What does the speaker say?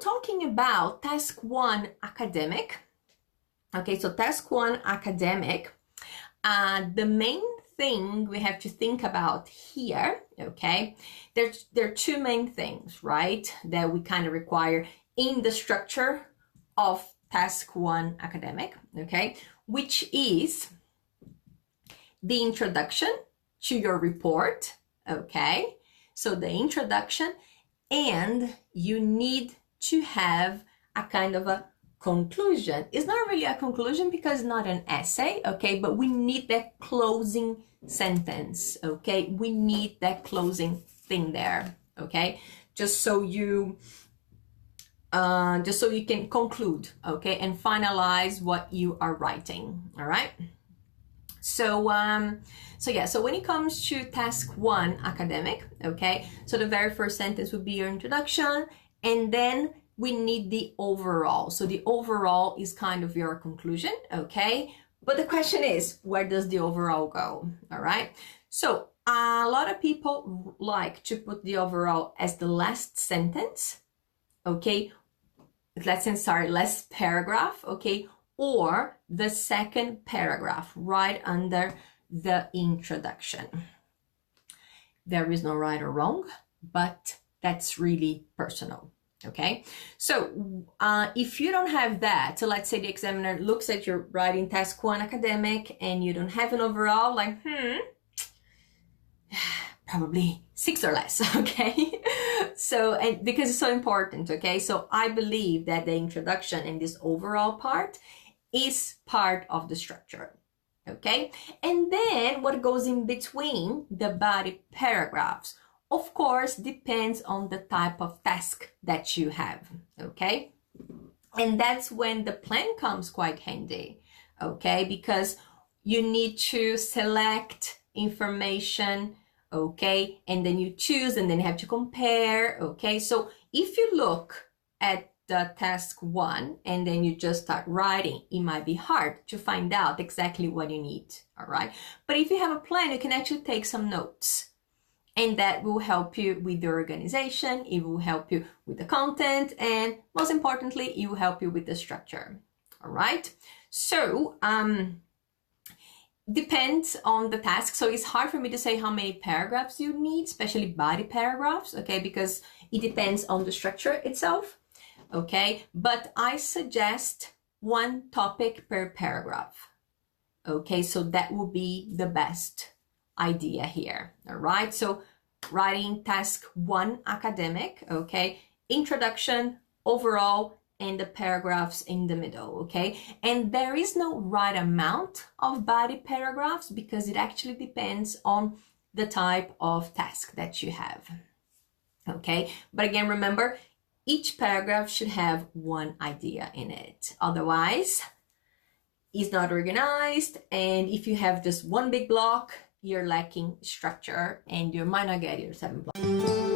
talking about task 1 academic. Okay, so task 1 academic, the main thing we have to think about here, okay, there are two main things, right, that we kind of require in the structure of task 1 academic, okay, which is the introduction to your report, okay, so the introduction, and you need to have a kind of a conclusion. It's not really a conclusion because it's not an essay, okay, but we need that closing sentence, okay, we need that closing thing there, okay, just so you can conclude, okay, and finalize what you are writing. All right, so when it comes to task 1 academic, okay, so the very first sentence would be your introduction, and then we need the overall. So the overall is kind of your conclusion, okay, but the question is, where does the overall go? All right, so a lot of people like to put the overall as the last sentence, okay, last paragraph, okay, or the second paragraph right under the introduction. There is no right or wrong, but that's really personal, okay? So if you don't have that, so let's say the examiner looks at your writing task 1 academic and you don't have an overall, like, probably 6 or less, okay? So, and because it's so important, okay? So I believe that the introduction and this overall part is part of the structure, okay? And then what goes in between the body paragraphs, of course, depends on the type of task that you have, okay? And that's when the plan comes quite handy, okay? Because you need to select information, okay, and then you choose, and then you have to compare, okay? So if you look at the task 1 and then you just start writing, it might be hard to find out exactly what you need, all right? But if you have a plan, you can actually take some notes, and that will help you with the organization, it will help you with the content, and most importantly, it will help you with the structure, all right? So, depends on the task. So it's hard for me to say how many paragraphs you need, especially body paragraphs, okay, because it depends on the structure itself, okay, but I suggest 1 topic per paragraph, okay, so that would be the best idea here, all right? So writing task 1 academic, okay, introduction, overall, and the paragraphs in the middle, okay? And there is no right amount of body paragraphs because it actually depends on the type of task that you have, okay? But again, remember, each paragraph should have 1 idea in it. Otherwise, it's not organized, and if you have just 1 big block, you're lacking structure and you might not get your 7 blocks.